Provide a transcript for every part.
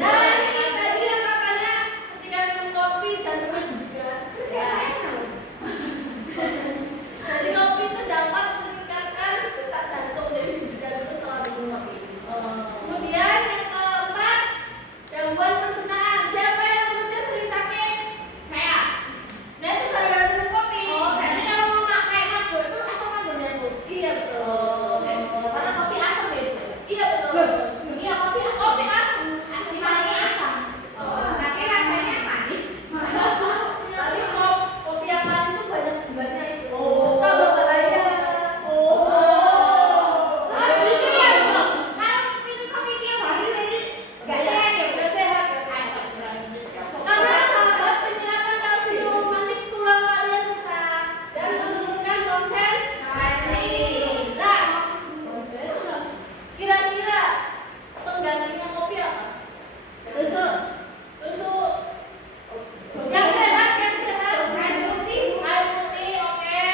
Nah, ini tadi yang katanya ketika minum kopi jantungnya juga. Jadi kopi itu dapat meningkatkan detak jantung dari juga itu setelah minum kopi. Kemudian yang keempat, gangguan pencernaan. Siapa yang mulutnya sering sakit? Saya. Nah itu gara-gara minum kopi. Berarti kalau mau pakai mabuk itu asam lambungnya Bu? Iya betul. Karena kopi asam ya Bu? Iya betul. Iya kopi asam. Sifatnya asam. Tapi rasanya manis. Tapi kopi yang manis itu banyak gulanya itu. Tambah bahaya. Kira-kira penggantinya kopi apa? Susu. Yang sehat. Air putih, oke.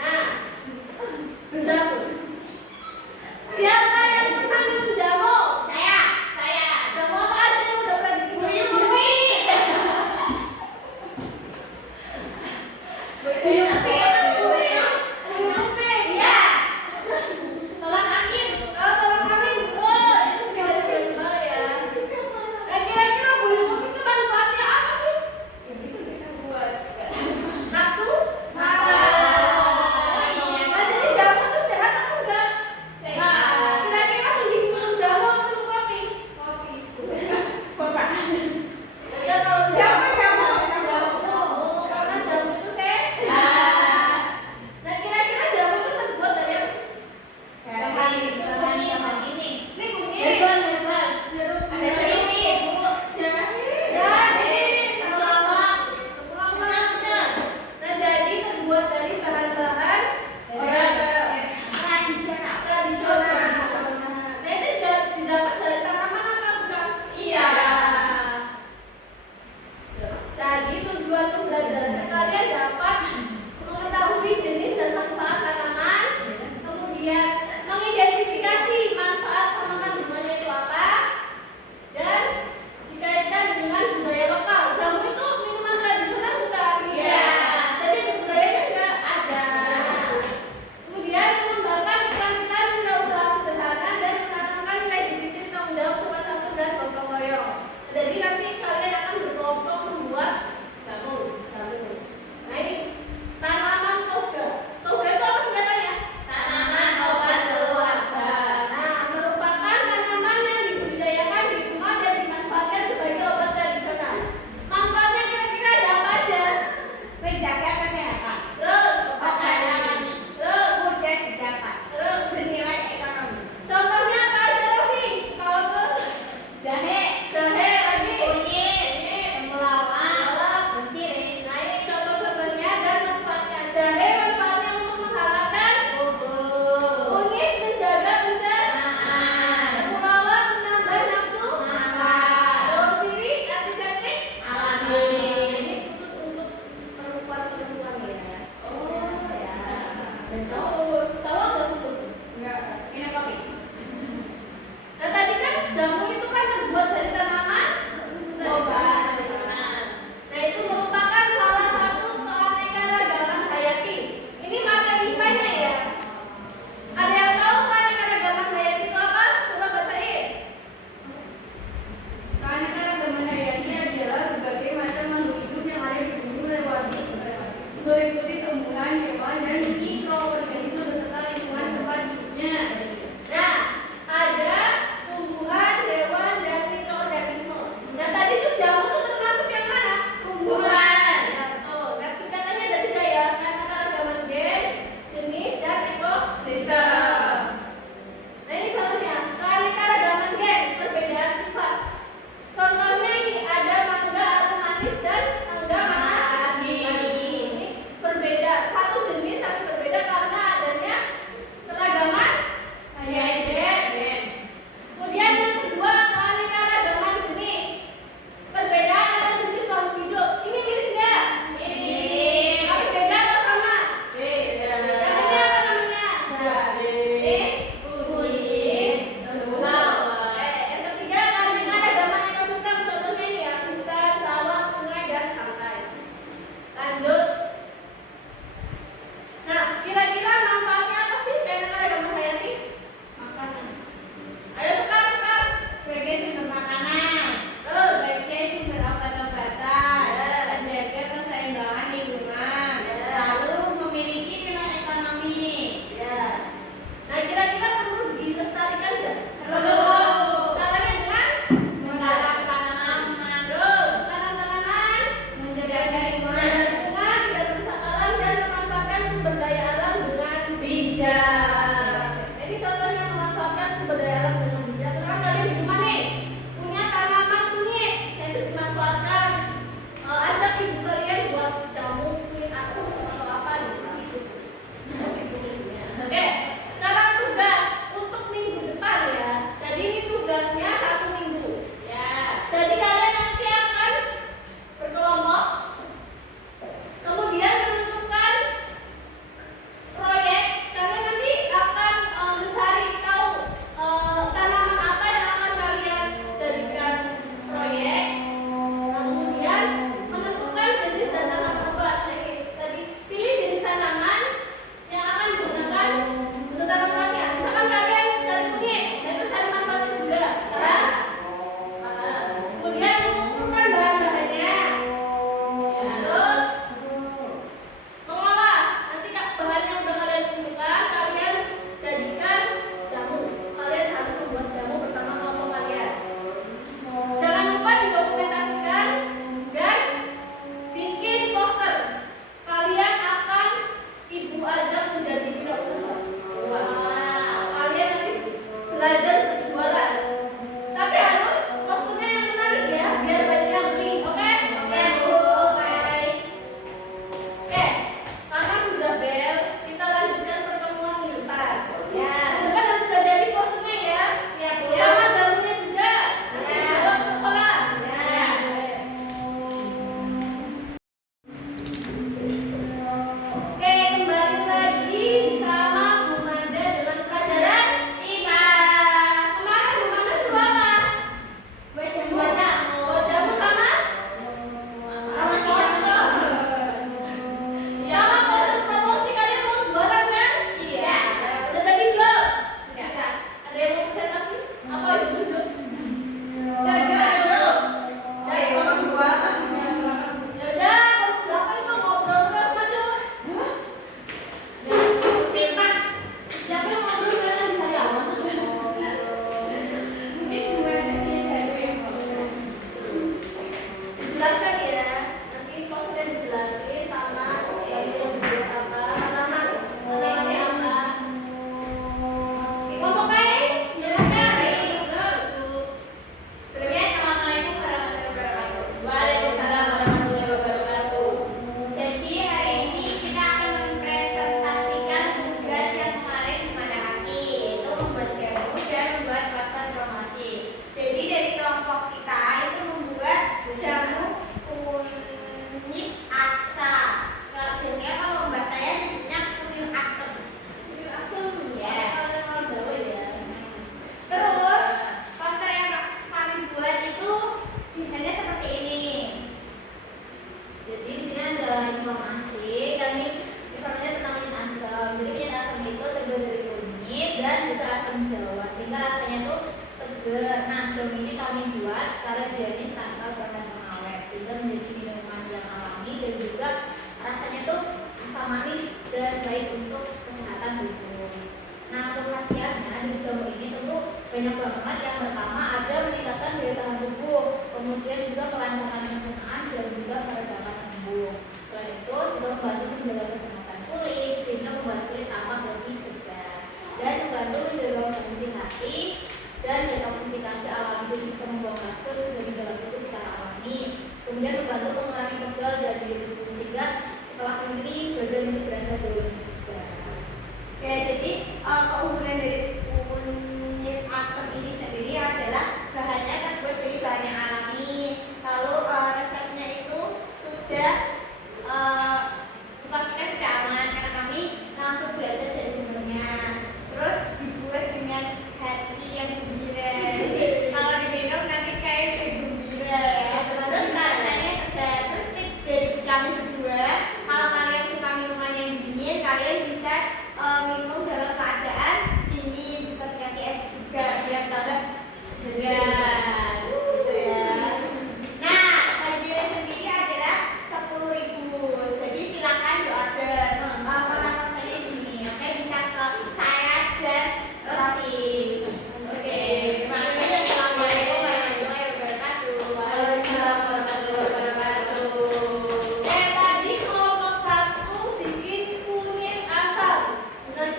Nah, jamu. Siapa yang pernah minum jamu? Saya. Jamu apa aja yang udah pernah diminum? Iya. Tolak angin. Oh, itu gimana ya? Kira-kira buyung kopi itu manfaatnya apa sih? Nafsu? Nah, jadi jamu itu sehat atau enggak? Sehat. Kira-kira mending minum jamu atau minum kopi? Ya kalau jamu. Karena jamu itu sehat. Nah, kira-kira jamu itu terbuat dari apa sih? Ini kunyit. Jeruk. Ada jeruk. Jahe. Temulawak. Nah, jadi terbuat dari bahan-bahan tradisional. Nah, itu didapat dari tanaman apa bukan? Iya. Jadi tujuan pembelajaran kalian dapat mengetahui jenis dan manfaat tanaman, kemudian mengidentifikasi manfaat sama kandungannya itu apa, dan dikaitkan dengan budaya lokal. Jamu itu minuman tradisional bukan? Iya. Jadi budayanya juga ada. Kemudian mengembangkan keterampilan wirausaha sederhana dan menanamkan nilai disiplin tanggung jawab sopan santun dan gotong royong. Jadi nanti kalian akan berkelompok membuat jamu. Nah ini tanaman toga. Toga itu apa singkatannya? Tanaman obat keluarga. Nah, merupakan tanaman yang dibudidayakan di rumah dan dimanfaatkan sebagai obat tradisional. Manfaatnya kira-kira ada apa aja? Menjaga kesehatan, Terus, terus, mudah didapat, bernilai ekonomi. contohnya apa aja Rosi? Kalau terus Jahe, lagi. kunyit, temulawak, menciri, Nah ini contoh-contohnya dan manfaatnya. Jahe manfaatnya untuk menghangatkan, bubur, kunyit menjaga pencernaan, temulawak menambah nafsu makan, daun sirih antiseptik alami. Ini khusus untuk perempuan ya. Oh ya. Dan cowok nggak butuh. Enggak, minum kopi. Nah tadi kan jamu itu kan terbuat dari tanaman Tradisional. Nah itu merupakan salah satu keanekaragaman hayati. Ini materi IPA-nya ya. Ada yang tahu keanekaragaman hayati itu apa? Coba bacain. Keanekaragaman hayati adalah berbagai macam makhluk hidup yang ada di bumi meliputi tumbuhan, hewan, dan mikroorganisme beserta lingkungan tempat hidupnya. Nah, ada tumbuhan, hewan, dan mikroorganisme. Nah tadi tuh jamu tuh termasuk yang mana? Tumbuhan. Ya betul. Nah tingkatannya ada 3 ya. Keanekaragaman gen, jenis, dan ekosistem. Nah ini contohnya. Keanekaragaman gen, perbedaan sifat. Contohnya ini ada mangga arum manis dan mangga mana? Pagi. Ini berbeda, satu jenis tapi berbeda. bionis tanpa bahan pengawet sehingga menjadi minuman yang alami dan juga rasanya tuh bisa manis dan baik untuk kesehatan tubuh. Nah, untuk khasiatnya dari jamu ini tentu banyak banget. Yang pertama ada meningkatkan daya tahan tubuh, kemudian juga kelancaran pencernaan dan juga peredaran lambung. Selain itu juga membantu menjaga kesehatan kulit sehingga membuat kulit tampak lebih segar dan membantu menjaga fungsi hati dan detoksifikasi alami, jadi bisa membuang racun dari dalam tubuh secara alami. Kemudian membantu mengurangi pegal dari tubuh sehingga setelah ini badan itu berasa jauh lebih segar. Oke, jadi keunggulan dari kunyit asam ini sendiri adalah bahannya terbuat dari bahan yang alami. Lalu resepnya itu sudah pastikan sudah aman karena kami langsung belajar dari sumbernya. Terus dibuat dengan hati yang gembira. Kalau diminum nanti kayak gembira. Terus rasanya segar. Terus tips dari kami berdua, kalau kalian suka minuman yang dingin, kalian bisa minum dalam keadaan dingin, bisa dikasih es juga biar tambah segar. Gitu ya. Nah, harganya sendiri adalah 10.000. Jadi silakan diorder. Rasanya di sini. Oke, bisa ke saya dan Rosi. Oke, terima kasih. Assalamualaikum warahmatullahi wabarakatuh. Waalaikumsalam warahmatullahi wabarakatuh. Tadi kelompok 1 bikin kunyit asam. Nah,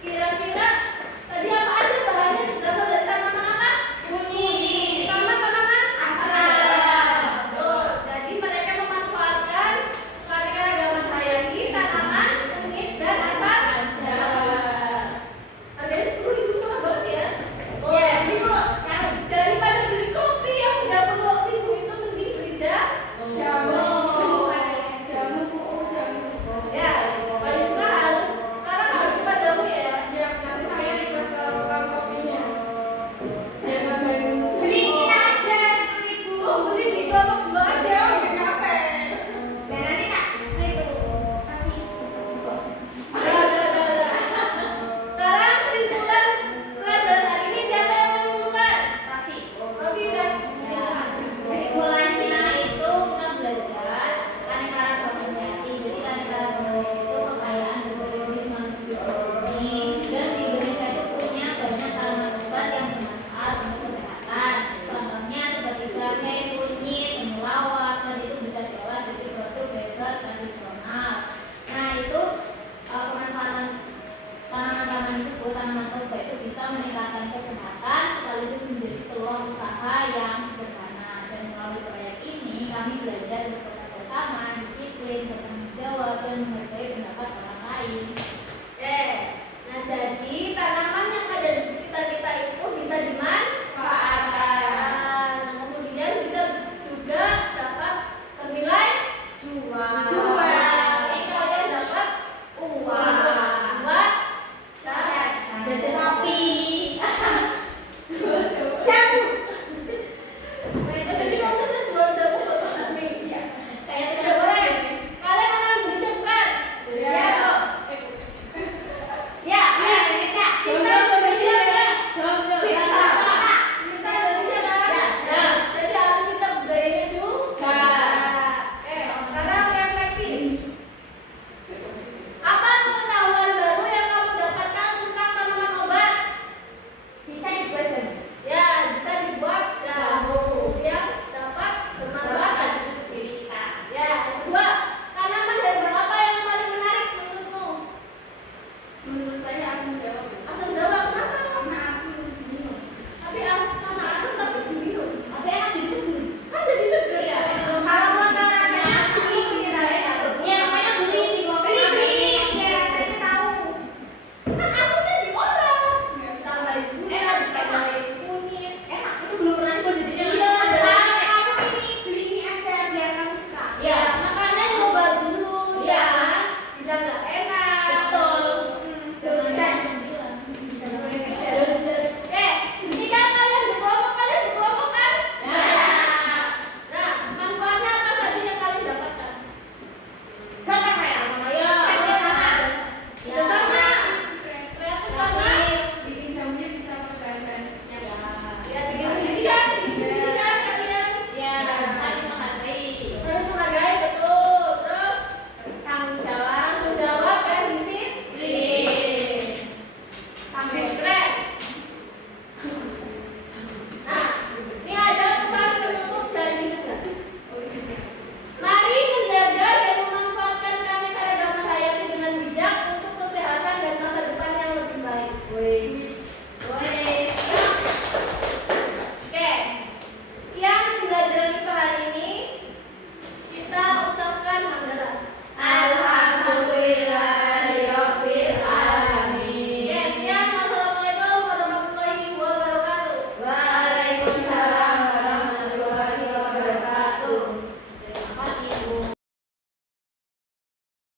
kira-kira tadi apa aja bahannya? Berasal dari tanaman apa? Kunyit. Tanaman Asam. Betul. Jadi mereka memanfaatkan keanekaragaman hayati, tanaman, kunyit, dan asam jawa. Harganya 10.000, murah banget ya. Oh, Ya, ini Bu. daripada beli kopi yang 30.000 itu mending beli jamu. Jamu, Bu. Jamu. Ya, paling murah harus sekarang harus cepat jamu ya. Ya, nanti saya request ke tukang kopinya. Beliin aja 10.000. Oh, beli di kelompok 2 aja. Oke, kafe. Dan nanti tak itu kasih. Sekarang kesimpulan pelajaran hari ini siapa yang mengumumkan? Kasih. Rosi dan Ya, kesimpulannya itu kita belajar keanekaragaman hayati. Jadi keanekaragaman itu kekayaan berbagai jenis makhluk biologi dan di Indonesia itu punya banyak tanaman obat yang bermanfaat untuk kesehatan. Contohnya seperti jahe, kunyit, temulawak, dan itu bisa diolah jadi produk dessert tradisional. Nah, itu pemanfaatan tanaman-tanaman tersebut, tanaman obat itu bisa meningkatkan kesehatan sekaligus menjadi peluang usaha yang sederhana. Dan melalui proyek ini kami belajar bekerja bersama, disiplin, bertanggung jawab, dan menghargai pendapat orang lain.